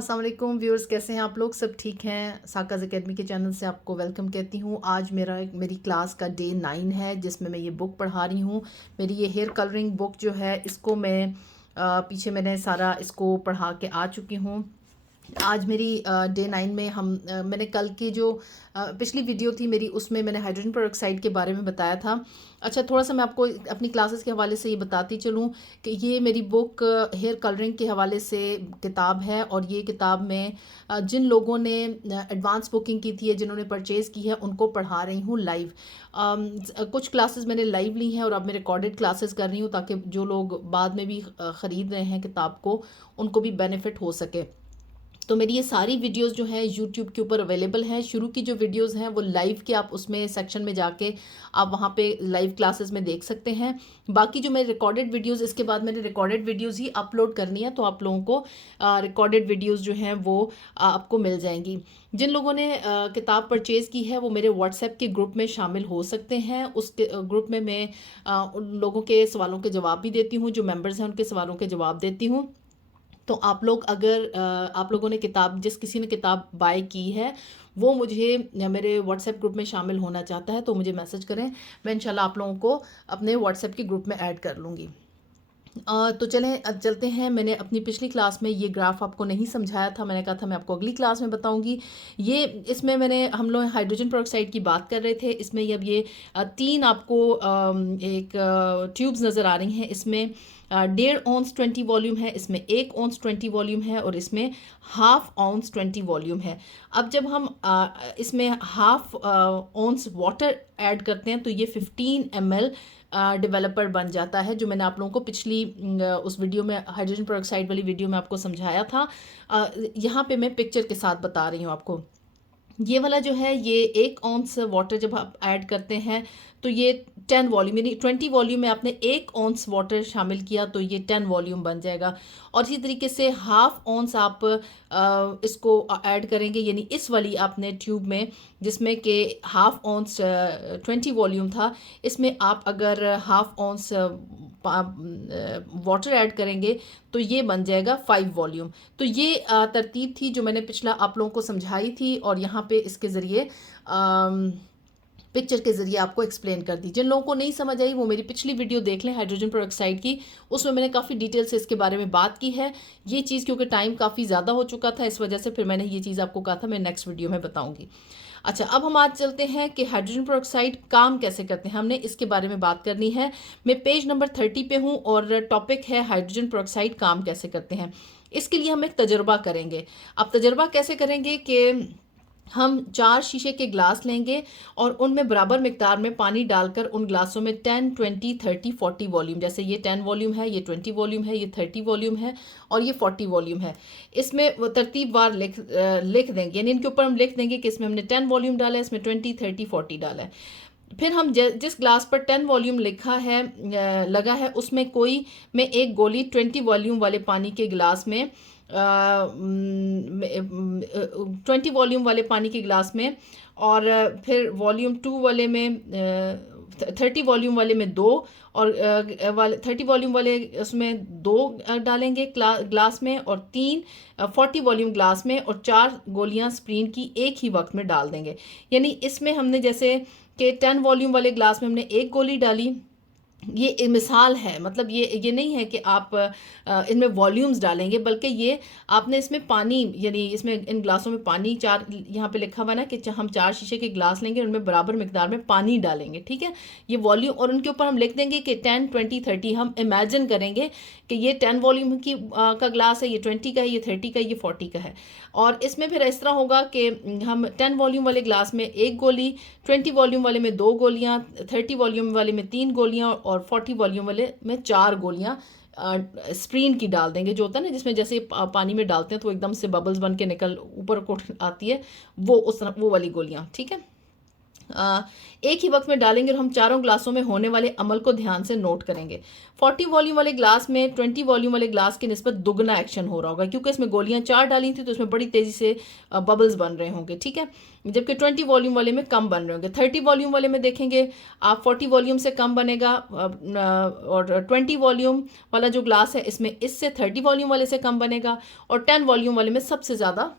अस्सलाम वालेकुम व्यूअर्स, कैसे हैं आप लोग? सब ठीक हैं? साकाज़ एकेडमी के चैनल से आपको वेलकम कहती हूँ। आज मेरी क्लास का डे 9 है जिसमें मैं ये बुक पढ़ा रही हूँ। मेरी ये हेयर कलरिंग बुक जो है इसको मैं पीछे मैंने सारा इसको पढ़ा के आ चुकी हूँ। आज मेरी डे 9 में मैंने कल की जो पिछली वीडियो थी मेरी, उसमें मैंने हाइड्रोजन पेरोक्साइड के बारे में बताया था। अच्छा, थोड़ा सा मैं आपको अपनी क्लासेस के हवाले से ये बताती चलूँ कि ये मेरी बुक हेयर कलरिंग के हवाले से किताब है, और ये किताब में जिन लोगों ने एडवांस बुकिंग की थी या जिन्होंने परचेज़ की है उनको पढ़ा रही हूँ लाइव। कुछ क्लासेस मैंने लाइव ली हैं और अब मैं रिकॉर्डेड क्लासेस कर रही हूँ ताकि जो लोग बाद में भी ख़रीद रहे हैं किताब को, उनको भी बेनिफिट हो सके। तो मेरी ये सारी वीडियोस जो हैं यूट्यूब के ऊपर अवेलेबल हैं। शुरू की जो वीडियोस हैं वो लाइव के, आप उसमें सेक्शन में जाके आप वहाँ पे लाइव क्लासेस में देख सकते हैं। बाकी जो मेरे रिकॉर्डेड वीडियोस, इसके बाद मैंने रिकॉर्डेड वीडियोस ही अपलोड करनी है, तो आप लोगों को रिकॉर्डेड वीडियोस जो हैं वो आपको मिल जाएंगी। जिन लोगों ने किताब परचेज़ की है वो मेरे व्हाट्सएप के ग्रुप में शामिल हो सकते हैं। उस ग्रुप में मैं उन लोगों के सवालों के जवाब भी देती हूँ, जो मेम्बर्स हैं उनके सवालों के जवाब देती हूँ। तो आप लोग अगर आप लोगों ने किताब, जिस किसी ने किताब बाय की है वो मुझे मेरे व्हाट्सएप ग्रुप में शामिल होना चाहता है तो मुझे मैसेज करें। मैं इंशाल्लाह आप लोगों को अपने व्हाट्सएप के ग्रुप में ऐड कर लूँगी। तो चलें अब चलते हैं। मैंने अपनी पिछली क्लास में ये ग्राफ आपको नहीं समझाया था, मैंने कहा था मैं आपको अगली क्लास में बताऊंगी। ये इसमें हम लोग हाइड्रोजन पेरोक्साइड की बात कर रहे थे। इसमें अब ये तीन आपको एक ट्यूब्स नज़र आ रही हैं। इसमें 1.5 औंस 20 वॉल्यूम है, इसमें 1 औंस 20 वॉल्यूम है, और इसमें 1/2 औंस 20 वॉल्यूम है। अब जब हम इसमें 1/2 औंस वाटर ऐड करते हैं तो ये 15 ml डेवलपर बन जाता है, जो मैंने आप लोगों को पिछली उस वीडियो में, हाइड्रोजन पेरोक्साइड वाली वीडियो में आपको समझाया था। यहाँ पे मैं पिक्चर के साथ बता रही हूँ आपको। ये वाला जो है, ये 1 औंस वाटर जब आप ऐड करते हैं तो ये 10 वॉल्यूम, यानी 20 वॉल्यूम में आपने 1 औंस वाटर शामिल किया तो ये 10 वॉल्यूम बन जाएगा। और इसी तरीके से 1/2 औंस आप इसको ऐड करेंगे, यानी इस वाली आपने ट्यूब में, जिसमें कि 1/2 औंस 20 वॉल्यूम था, इसमें आप अगर 1/2 औंस वाटर ऐड करेंगे तो ये बन जाएगा 5 वॉल्यूम। तो ये तरतीब थी जो मैंने पिछला आप लोगों को समझाई थी, और यहाँ पे इसके ज़रिए पिक्चर के ज़रिए आपको एक्सप्लेन कर दी। जिन लोगों को नहीं समझ आई वो मेरी पिछली वीडियो देख लें हाइड्रोजन पेरोक्साइड की, उसमें मैंने काफ़ी डिटेल से इसके बारे में बात की है। ये चीज़ क्योंकि टाइम काफ़ी ज़्यादा हो चुका था, इस वजह से फिर मैंने ये चीज़ आपको कहा था मैं नेक्स्ट वीडियो में बताऊँगी। अच्छा, अब हम आज चलते हैं कि हाइड्रोजन पेरोक्साइड काम कैसे करते हैं, हमने इसके बारे में बात करनी है। मैं पेज नंबर 30 पे हूँ और टॉपिक है हाइड्रोजन पेरोक्साइड काम कैसे करते हैं। इसके लिए हम एक तजर्बा करेंगे। अब तजर्बा कैसे करेंगे कि हम 4 शीशे के ग्लास लेंगे और उनमें बराबर मिकदार में पानी डालकर उन ग्लासों में 10, 20, 30, 40 वॉल्यूम, जैसे ये 10 वॉल्यूम है, ये 20 वॉल्यूम है, ये 30 वॉल्यूम है और ये 40 वॉल्यूम है, इसमें वो तरतीबवार लिख देंगे। यानी इनके ऊपर हम लिख देंगे कि इसमें हमने 10 वॉल्यूम डाला है, इसमें 20, 30, 40 डाला है। फिर हम जिस ग्लास पर 10 वॉल्यूम लिखा है लगा है, उसमें कोई मैं एक गोली 20 वॉल्यूम वाले पानी के गिलास में 20 वॉल्यूम वाले पानी के गिलास में, और फिर वॉल्यूम 2 वाले में 30 वॉल्यूम वाले में 2, और वाले 30 वॉल्यूम वाले उसमें 2 डालेंगे ग्लास में, और 3 40 वॉल्यूम ग्लास में, और 4 गोलियां स्प्रीन की एक ही वक्त में डाल देंगे। यानी इसमें हमने जैसे कि 10 वॉल्यूम वाले ग्लास में हमने एक गोली डाली, ये एक मिसाल है, मतलब ये नहीं है कि आप इनमें वॉल्यूम्स डालेंगे, बल्कि ये आपने इसमें पानी, यानी इसमें इन ग्लासों में पानी, चार यहाँ पे लिखा हुआ ना कि हम 4 शीशे के ग्लास लेंगे, उनमें बराबर मिकदार में पानी डालेंगे, ठीक है। ये वॉल्यूम, और उनके ऊपर हम लिख देंगे कि 10, 20, 30। हम इमेजिन करेंगे कि ये 10 वॉल्यूम की का ग्लास है, ये 20 का है, ये 30 का है, ये 40 का है। और इसमें फिर इस तरह होगा कि हम 10 वॉल्यूम वाले ग्लास में एक गोली, 20 वॉल्यूम वाले में 2 गोलियाँ, 30 वॉल्यूम वाले में 3 गोलियाँ, और 40 वॉल्यूम वाले में 4 गोलियाँ स्प्रीन की डाल देंगे। जो होता है ना, जिसमें जैसे पानी में डालते हैं तो एकदम से बबल्स बन के निकल ऊपर को आती है, वो उस तरह वो वाली गोलियाँ, ठीक है। एक ही वक्त में डालेंगे और हम चारों ग्लासों में होने वाले अमल को ध्यान से नोट करेंगे। 40 वॉल्यूम वाले ग्लास में 20 वॉल्यूम वाले ग्लास की निस्बत दुगना एक्शन हो रहा होगा, क्योंकि इसमें गोलियां 4 डाली थी तो इसमें बड़ी तेजी से बबल्स बन रहे होंगे, ठीक है। जबकि 20 वॉल्यूम वाले में कम बन रहे होंगे। 30 वॉल्यूम वाले में देखेंगे आप 40 वॉल्यूम से कम बनेगा, और 20 वॉल्यूम वाला जो ग्लास है इसमें इससे 30 वॉल्यूम वाले से कम बनेगा, और 10 वॉल्यूम वाले में सबसे ज़्यादा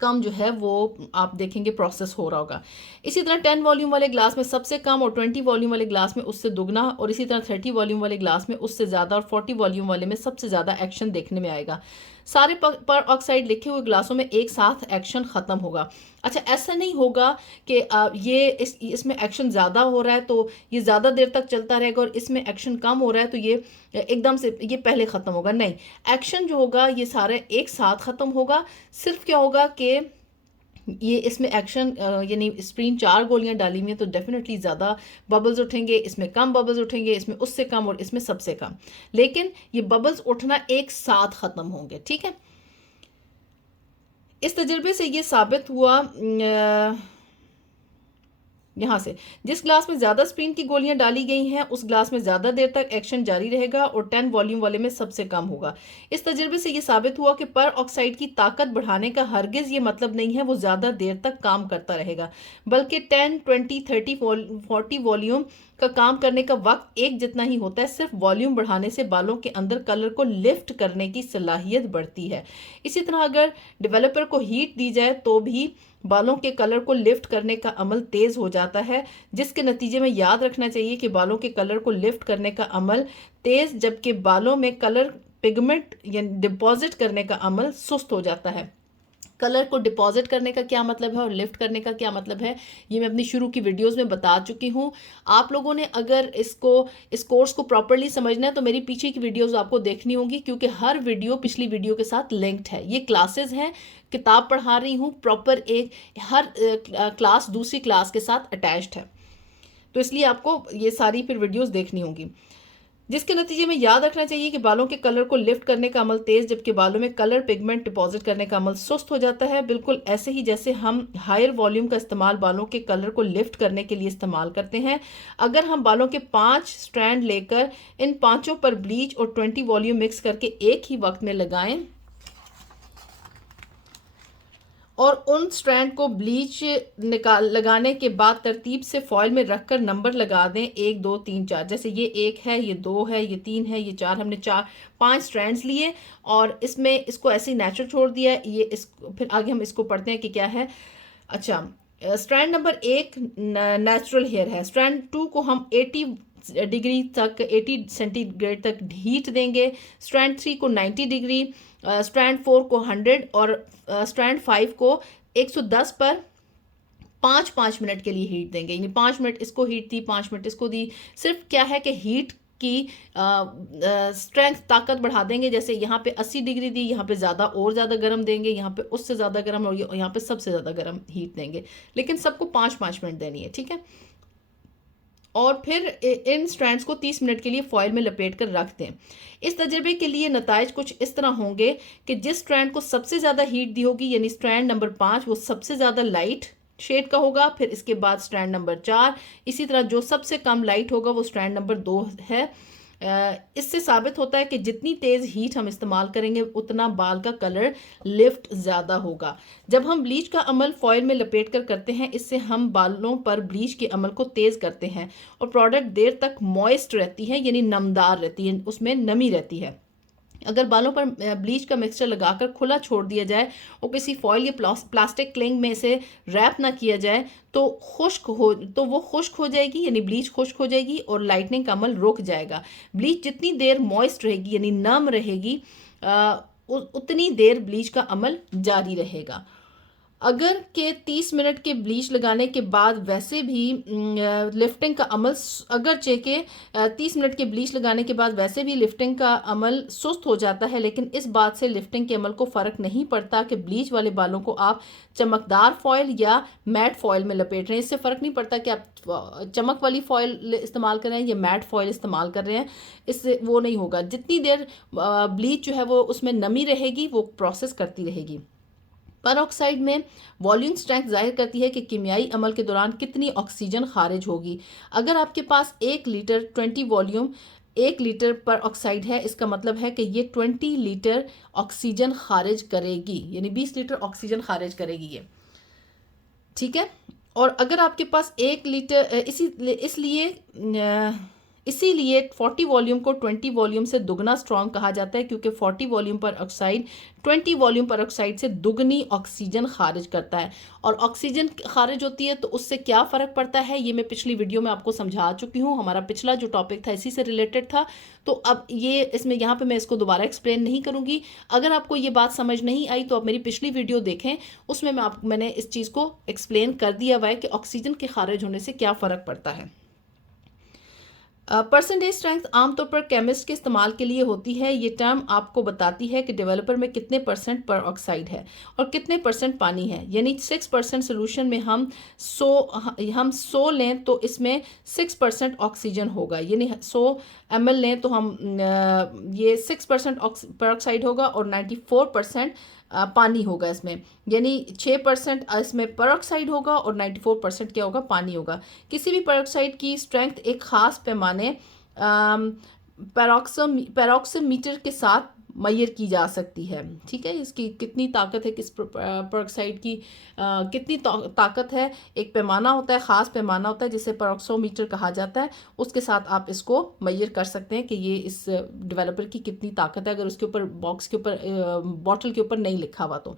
कम जो है वो आप देखेंगे प्रोसेस हो रहा होगा। इसी तरह 10 वॉल्यूम वाले ग्लास में सबसे कम और 20 वॉल्यूम वाले ग्लास में उससे दुगना, और इसी तरह 30 वॉल्यूम वाले ग्लास में उससे ज़्यादा, और 40 वॉल्यूम वाले में सबसे ज़्यादा एक्शन देखने में आएगा। सारे पर ऑक्साइड लिखे हुए ग्लासों में एक साथ एक्शन ख़त्म होगा। अच्छा, ऐसा नहीं होगा कि ये इसमें एक्शन ज़्यादा हो रहा है तो ये ज़्यादा देर तक चलता रहेगा, और इसमें एक्शन कम हो रहा है तो ये एकदम से ये पहले ख़त्म होगा। नहीं, एक्शन जो होगा ये सारे एक साथ ख़त्म होगा। सिर्फ क्या होगा कि ये इसमें एक्शन यानी स्प्रीन 4 गोलियां डाली हुई हैं तो डेफिनेटली ज़्यादा बबल्स उठेंगे, इसमें कम बबल्स उठेंगे, इसमें उससे कम, और इसमें सबसे कम। लेकिन ये बबल्स उठना एक साथ ख़त्म होंगे, ठीक है। इस तजर्बे से ये साबित हुआ यहाँ से, जिस ग्लास में ज़्यादा स्प्रीन की गोलियां डाली गई हैं उस ग्लास में ज़्यादा देर तक एक्शन जारी रहेगा, और 10 वॉल्यूम वाले में सबसे कम होगा। इस तजर्बे से ये साबित हुआ कि पर ऑक्साइड की ताकत बढ़ाने का हरगिज़ ये मतलब नहीं है वो ज़्यादा देर तक काम करता रहेगा, बल्कि 10, 20, 30, 40 वॉल्यूम का काम करने का वक्त एक जितना ही होता है। सिर्फ वॉल्यूम बढ़ाने से बालों के अंदर कलर को लिफ्ट करने की सलाहियत बढ़ती है। इसी तरह अगर डेवलपर को हीट दी जाए तो भी बालों के कलर को लिफ्ट करने का अमल तेज़ हो जाता है, जिसके नतीजे में याद रखना चाहिए कि बालों के कलर को लिफ्ट करने का अमल तेज़, जबकि बालों में कलर पिगमेंट या डिपॉजिट करने का अमल सुस्त हो जाता है। कलर को डिपॉजिट करने का क्या मतलब है और लिफ्ट करने का क्या मतलब है, ये मैं अपनी शुरू की वीडियोस में बता चुकी हूँ। आप लोगों ने अगर इस कोर्स को प्रॉपरली समझना है तो मेरी पीछे की वीडियोस आपको देखनी होगी, क्योंकि हर वीडियो पिछली वीडियो के साथ लिंक्ड है। ये क्लासेस हैं, किताब पढ़ा रही हूँ प्रॉपर, एक हर क्लास दूसरी क्लास के साथ अटैच्ड है, तो इसलिए आपको ये सारी फिर वीडियोज़ देखनी होंगी। जिसके नतीजे में याद रखना चाहिए कि बालों के कलर को लिफ्ट करने का अमल तेज़, जबकि बालों में कलर पिगमेंट डिपॉजिट करने का अमल सुस्त हो जाता है। बिल्कुल ऐसे ही जैसे हम हायर वॉल्यूम का इस्तेमाल बालों के कलर को लिफ्ट करने के लिए इस्तेमाल करते हैं। अगर हम बालों के 5 स्ट्रैंड लेकर इन पाँचों पर ब्लीच और 20 वॉल्यूम मिक्स करके एक ही वक्त में लगाएं और उन स्ट्रैंड को ब्लीच लगाने के बाद तरतीब से फॉइल में रखकर नंबर लगा दें, 1, 2, 3, 4। जैसे ये 1 है, ये 2 है, ये 3 है, ये 4। हमने 5 स्ट्रैंड्स लिए और इसमें इसको ऐसे ही नेचुरल छोड़ दिया। ये इस फिर आगे हम इसको पढ़ते हैं कि क्या है। अच्छा, स्ट्रैंड नंबर 1 नेचुरल हेयर है। स्ट्रैंड 2 को हम 80 डिग्री तक, 80 सेंटीग्रेड तक हीट देंगे। स्ट्रैंड 3 को 90 डिग्री, स्ट्रैंड 4 को 100 और स्ट्रैंड 5 को 110 पर 5-5 मिनट के लिए हीट देंगे। यानी 5 मिनट इसको हीट दी, 5 मिनट इसको दी। सिर्फ क्या है कि हीट की स्ट्रेंथ, ताकत बढ़ा देंगे। जैसे यहाँ पे 80 डिग्री दी, यहाँ पे ज़्यादा और ज़्यादा गर्म देंगे, यहाँ पे उससे ज़्यादा गर्म, और यहाँ पे सबसे ज़्यादा गर्म हीट देंगे। लेकिन सबको 5-5 मिनट देनी है, ठीक है। और फिर इन स्ट्रैंड्स को 30 मिनट के लिए फॉइल में लपेट कर रख दें। इस तजर्बे के लिए नताइज कुछ इस तरह होंगे कि जिस स्ट्रैंड को सबसे ज़्यादा हीट दी होगी, यानी स्ट्रैंड नंबर 5, वो सबसे ज़्यादा लाइट शेड का होगा। फिर इसके बाद स्ट्रैंड नंबर 4, इसी तरह जो सबसे कम लाइट होगा वो स्ट्रैंड नंबर 2 है। इससे साबित होता है कि जितनी तेज़ हीट हम इस्तेमाल करेंगे उतना बाल का कलर लिफ्ट ज़्यादा होगा। जब हम ब्लीच का अमल फॉइल में लपेट कर करते हैं, इससे हम बालों पर ब्लीच के अमल को तेज़ करते हैं और प्रोडक्ट देर तक मॉइस्ट रहती है, यानी नमदार रहती है, उसमें नमी रहती है। अगर बालों पर ब्लीच का मिक्सचर लगाकर खुला छोड़ दिया जाए और किसी फॉइल या प्लास्टिक क्लिंग में इसे रैप ना किया जाए तो वो खुश्क हो जाएगी, यानी ब्लीच खुश्क हो जाएगी और लाइटनिंग का अमल रुक जाएगा। ब्लीच जितनी देर मॉइस्ट रहेगी, यानी नम रहेगी, उतनी देर ब्लीच का अमल जारी रहेगा। अगर के 30 मिनट के ब्लीच लगाने के बाद वैसे भी लिफ्टिंग का अमल, अगरचे के 30 मिनट के ब्लीच लगाने के बाद वैसे भी लिफ्टिंग का अमल सुस्त हो जाता है, लेकिन इस बात से लिफ्टिंग के अमल को फ़र्क नहीं पड़ता कि ब्लीच वाले बालों को आप चमकदार फॉयल या मैट फॉयल में लपेट रहे हैं। इससे फ़र्क नहीं पड़ता कि आप चमक वाली फॉयल इस्तेमाल कर रहे हैं या मैट फॉयल इस्तेमाल कर रहे हैं, इससे वो नहीं होगा। जितनी देर ब्लीच जो है वो उसमें नमी रहेगी, वो प्रोसेस करती रहेगी। पेरोक्साइड में वॉल्यूम स्ट्रेंथ जाहिर करती है कि कीमियाई अमल के दौरान कितनी ऑक्सीजन खारिज होगी। अगर आपके पास 1 लीटर 20 वॉल्यूम 1 लीटर पर ऑक्साइड है, इसका मतलब है कि ये 20 लीटर ऑक्सीजन खारिज करेगी, यानी 20 लीटर ऑक्सीजन खारिज करेगी ये, ठीक है। और अगर आपके पास 1 लीटर इसीलिए 40 वॉल्यूम को 20 वॉल्यूम से दुगना स्ट्रॉन्ग कहा जाता है, क्योंकि 40 वॉल्यूम पर ऑक्साइड 20 वॉल्यूम पर ऑक्साइड से दुगनी ऑक्सीजन खारिज करता है। और ऑक्सीजन खारिज होती है तो उससे क्या फ़र्क पड़ता है, ये मैं पिछली वीडियो में आपको समझा चुकी हूँ। हमारा पिछला जो टॉपिक था इसी से रिलेटेड था, तो अब ये इसमें यहाँ पे मैं इसको दोबारा एक्सप्लेन नहीं करूँगी। अगर आपको ये बात समझ नहीं आई तो आप मेरी पिछली वीडियो देखें, उसमें मैंने इस चीज़ को एक्सप्लेन कर दिया हुआ है कि ऑक्सीजन के खारिज होने से क्या फ़र्क पड़ता है। परसेंटेज स्ट्रेंथ आमतौर पर केमिस्ट के इस्तेमाल के लिए होती है। ये टर्म आपको बताती है कि डेवलपर में कितने % पर ऑक्साइड है और कितने % पानी है। यानी 6% सोल्यूशन में हम 100 लें तो इसमें 6% ऑक्सीजन होगा, यानी 100 ml लें तो हम ये 6% पर ऑक्साइड होगा और 94% पानी होगा इसमें, यानी 6% इसमें पेरोक्साइड होगा और 94% क्या होगा, पानी होगा। किसी भी पेरोक्साइड की स्ट्रेंथ एक ख़ास पैमाने पेरोक्सोमीटर के साथ मेजर की जा सकती है, ठीक है। इसकी कितनी ताकत है, किस पेरोक्साइड की कितनी ताकत है, एक पैमाना होता है, ख़ास पैमाना होता है जिसे पेरोक्सोमीटर कहा जाता है। उसके साथ आप इसको मेजर कर सकते हैं कि ये इस डेवलपर की कितनी ताकत है, अगर उसके ऊपर बॉक्स के ऊपर बॉटल के ऊपर नहीं लिखा हुआ तो।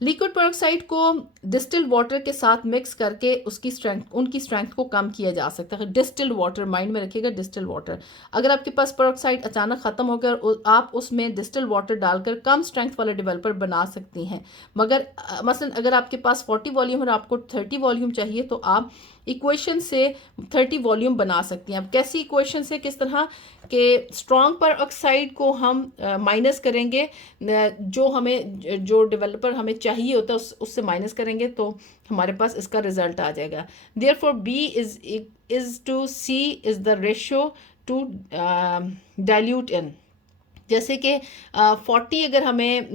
लिक्विड पेरोक्साइड को डिस्टिल्ड वाटर के साथ मिक्स करके उनकी स्ट्रेंथ को कम किया जा सकता है। डिस्टिल्ड वाटर माइंड में रखिएगा, डिस्टिल्ड वाटर। अगर आपके पास पेरोक्साइड अचानक ख़त्म हो गया और आप उसमें डिस्टिल्ड वाटर डालकर कम स्ट्रेंथ वाला डेवलपर बना सकती हैं। मगर मसलन अगर आपके पास 40 वॉल्यूम और आपको 30 वॉल्यूम चाहिए तो आप इक्वेशन से 30 वॉल्यूम बना सकती हैं। अब कैसी इक्वेशन से, किस तरह के स्ट्रॉन्ग पर ऑक्साइड को हम माइनस करेंगे, जो डेवलपर हमें चाहिए होता है उससे माइनस करेंगे तो हमारे पास इसका रिजल्ट आ जाएगा। Therefore B is to C is the ratio to dilute in. जैसे कि 40 अगर हमें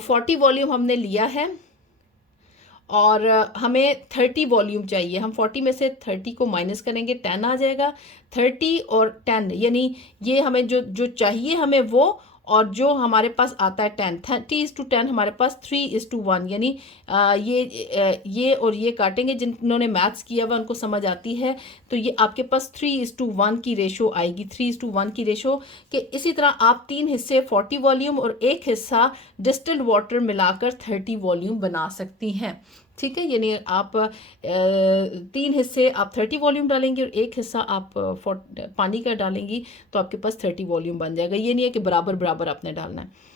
40 वॉल्यूम हमने लिया है और हमें 30 वॉल्यूम चाहिए, हम 40 में से 30 को माइनस करेंगे, 10 आ जाएगा। 30 और 10 यानी ये हमें जो चाहिए हमें वो, और जो हमारे पास आता है 10, 30:10 हमारे पास 3:1, यानी ये और ये काटेंगे। जिन्होंने मैथ्स किया हुआ उनको समझ आती है, तो ये आपके पास 3:1 की रेशो आएगी, 3:1 की रेशो के। इसी तरह आप 3 हिस्से 40 वॉल्यूम और 1 हिस्सा डिस्टिल्ड वाटर मिलाकर 30 वॉल्यूम बना सकती हैं, ठीक है। यानी आप 3 हिस्से आप 30 वॉल्यूम डालेंगे और 1 हिस्सा आप पानी का डालेंगी तो आपके पास 30 वॉल्यूम बन जाएगा। ये नहीं है कि बराबर बराबर आपने डालना है।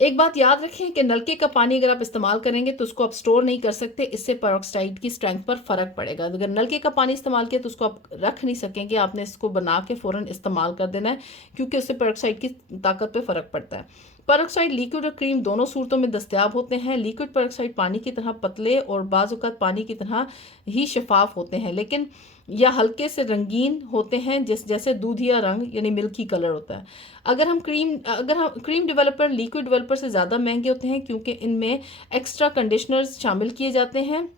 एक बात याद रखें कि नलके का पानी अगर आप इस्तेमाल करेंगे तो उसको आप स्टोर नहीं कर सकते, इससे पेरोक्साइड की स्ट्रेंथ पर फ़र्क पड़ेगा। अगर नलके का पानी इस्तेमाल किया तो उसको आप रख नहीं सकेंगे, आपने इसको बना के फ़ौरन इस्तेमाल कर देना है, क्योंकि उससे पेरोक्साइड की ताकत पर फ़र्क पड़ता है। पेरोक्साइड लिक्विड और क्रीम दोनों सूरतों में दस्तयाब होते हैं। लिक्विड पेरोक्साइड पानी की तरह पतले और बाज़ औक़ात पानी की तरह ही शफाफ होते हैं, लेकिन या हल्के से रंगीन होते हैं, जैसे दूधिया रंग यानी मिल्की कलर होता है। अगर हम क्रीम डेवलपर लिक्विड डेवलपर से ज़्यादा महंगे होते हैं, क्योंकि इनमें एक्स्ट्रा कंडीशनर्स शामिल किए जाते हैं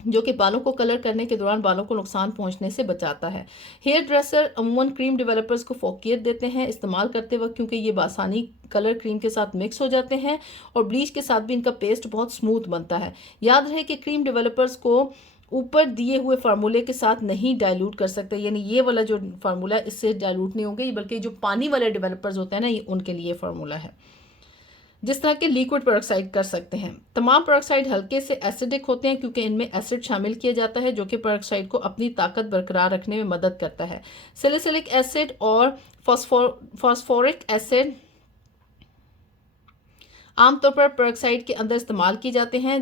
जो कि बालों को कलर करने के दौरान बालों को नुकसान पहुंचने से बचाता है। हेयर ड्रेसर अमूमन क्रीम डेवलपर्स को फोकियत देते हैं इस्तेमाल करते वक्त, क्योंकि ये बासानी कलर क्रीम के साथ मिक्स हो जाते हैं और ब्लीच के साथ भी इनका पेस्ट बहुत स्मूथ बनता है। याद रहे कि क्रीम डेवलपर्स को ऊपर दिए हुए फार्मूले के साथ नहीं डाइल्यूट कर सकते, यानी ये वाला जो फार्मूला है इससे डाइल्यूट नहीं होंगे, बल्कि जो पानी वाले डेवलपर्स होते हैं ना, ये उनके लिए फार्मूला है। जिस तरह के लिक्विड पेरोक्साइड कर सकते हैं। तमाम पेरोक्साइड हल्के से एसिडिक होते हैं, क्योंकि इनमें एसिड शामिल किया जाता है जो कि पेरोक्साइड को अपनी ताकत बरकरार रखने में मदद करता है। सैलिसिलिक एसिड और फॉस्फोरिक एसिड आमतौर पर पेरोक्साइड के अंदर इस्तेमाल किए जाते हैं,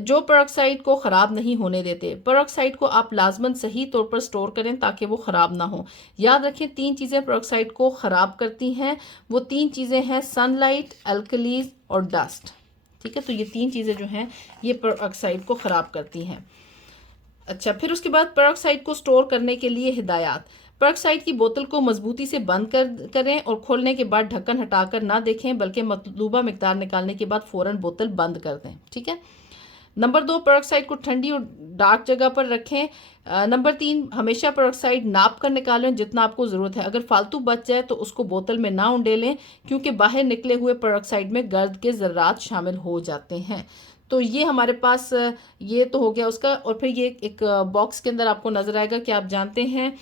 जो पेरोक्साइड को ख़राब नहीं होने देते। पेरोक्साइड को आप लाजमन सही तौर पर स्टोर करें ताकि वो ख़राब ना हो। याद रखें 3 चीज़ें पेरोक्साइड को ख़राब करती हैं, वो 3 चीज़ें हैं सनलाइट, अल्कलीज और डस्ट, ठीक है। तो ये 3 चीज़ें जो हैं ये पेरोक्साइड को ख़राब करती हैं। अच्छा, फिर उसके बाद पेरोक्साइड को स्टोर करने के लिए हिदायत। पेरोक्साइड की बोतल को मजबूती से बंद करें और खोलने के बाद ढक्कन हटाकर ना देखें, बल्कि मतलूबा मिकदार निकालने के बाद फ़ौरन बोतल बंद कर दें। ठीक है। नंबर 2, पेरोक्साइड को ठंडी और डार्क जगह पर रखें। नंबर 3, हमेशा पेरोक्साइड नाप कर निकालें जितना आपको ज़रूरत है। अगर फालतू बच जाए तो उसको बोतल में ना उंडेलें, क्योंकि बाहर निकले हुए पेरोक्साइड में गर्द के ज़र्रात शामिल हो जाते हैं। तो ये हमारे पास ये तो हो गया उसका। और फिर ये एक बॉक्स के अंदर आपको नज़र आएगा कि आप जानते हैं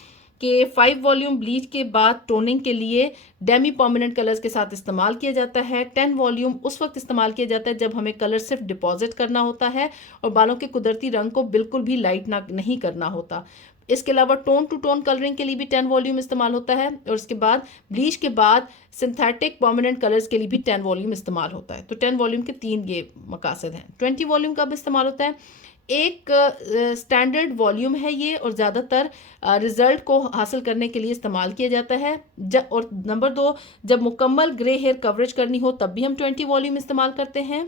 कि 5 वॉल्यूम ब्लीच के बाद टोनिंग के लिए डेमी परमानेंट कलर्स के साथ इस्तेमाल किया जाता है। 10 वॉल्यूम उस वक्त इस्तेमाल किया जाता है जब हमें कलर सिर्फ डिपॉजिट करना होता है और बालों के कुदरती रंग को बिल्कुल भी लाइट ना नहीं करना होता। इसके अलावा टोन टू टोन कलरिंग के लिए भी 10 वॉल्यूम इस्तेमाल होता है, और इसके बाद ब्लीच के बाद सिंथेटिक परमानेंट कलर्स के लिए भी 10 वॉल्यूम इस्तेमाल होता है। तो 10 वॉल्यूम के 3 ये मकासद हैं। 20 वॉल्यूम कब इस्तेमाल होता है? एक स्टैंडर्ड वॉल्यूम है ये, और ज़्यादातर रिजल्ट को हासिल करने के लिए इस्तेमाल किया जाता है। और नंबर 2, जब मुकम्मल ग्रे हेयर कवरेज करनी हो तब भी हम 20 वॉल्यूम इस्तेमाल करते हैं।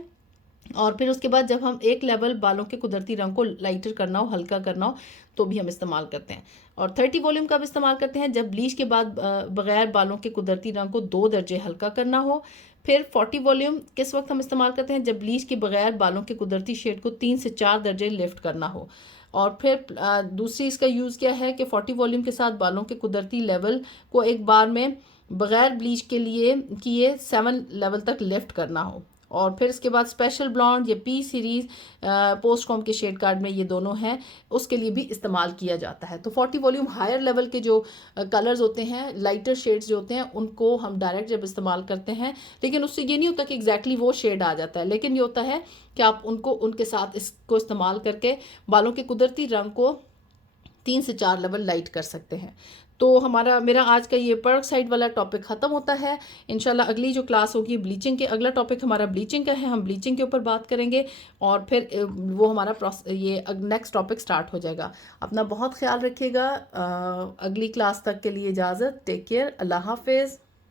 और फिर उसके बाद जब हम एक लेवल बालों के कुदरती रंग को लाइटर करना हो, हल्का करना हो, तो भी हम इस्तेमाल करते हैं। और 30 वॉल्यूम कब इस्तेमाल करते हैं? जब ब्लीच के बाद बगैर बालों के कुदरती रंग को 2 दर्जे हल्का करना हो। फिर 40 वॉल्यूम किस वक्त हम इस्तेमाल करते हैं? जब ब्लीच के बगैर बालों के कुदरती शेड को 3 से 4 दर्जे लिफ्ट करना हो। और फिर दूसरी इसका यूज़ क्या है कि 40 वॉल्यूम के साथ बालों के कुदरती लेवल को एक बार में बगैर ब्लीच के लिए किए 7 लेवल तक लिफ्ट करना हो। और फिर इसके बाद स्पेशल ब्लॉन्ड या पी सीरीज़ पोस्ट कॉम के शेड कार्ड में ये दोनों हैं, उसके लिए भी इस्तेमाल किया जाता है। तो 40 वॉल्यूम हायर लेवल के जो कलर्स होते हैं, लाइटर शेड्स जो होते हैं, उनको हम डायरेक्ट जब इस्तेमाल करते हैं, लेकिन उससे ये नहीं होता कि एग्जैक्टली वो शेड आ जाता है, लेकिन ये होता है कि आप उनको उनके साथ इसको इस्तेमाल करके बालों के कुदरती रंग को 3 से 4 लेवल लाइट कर सकते हैं। तो मेरा आज का ये पेरोक्साइड वाला टॉपिक ख़त्म होता है। इंशाल्लाह अगली जो क्लास होगी ब्लीचिंग के, अगला टॉपिक हमारा ब्लीचिंग का है, हम ब्लीचिंग के ऊपर बात करेंगे, और फिर वो हमारा ये नेक्स्ट टॉपिक स्टार्ट हो जाएगा। अपना बहुत ख्याल रखिएगा। अगली क्लास तक के लिए इजाज़त। Take care. अल्लाह हाफिज़।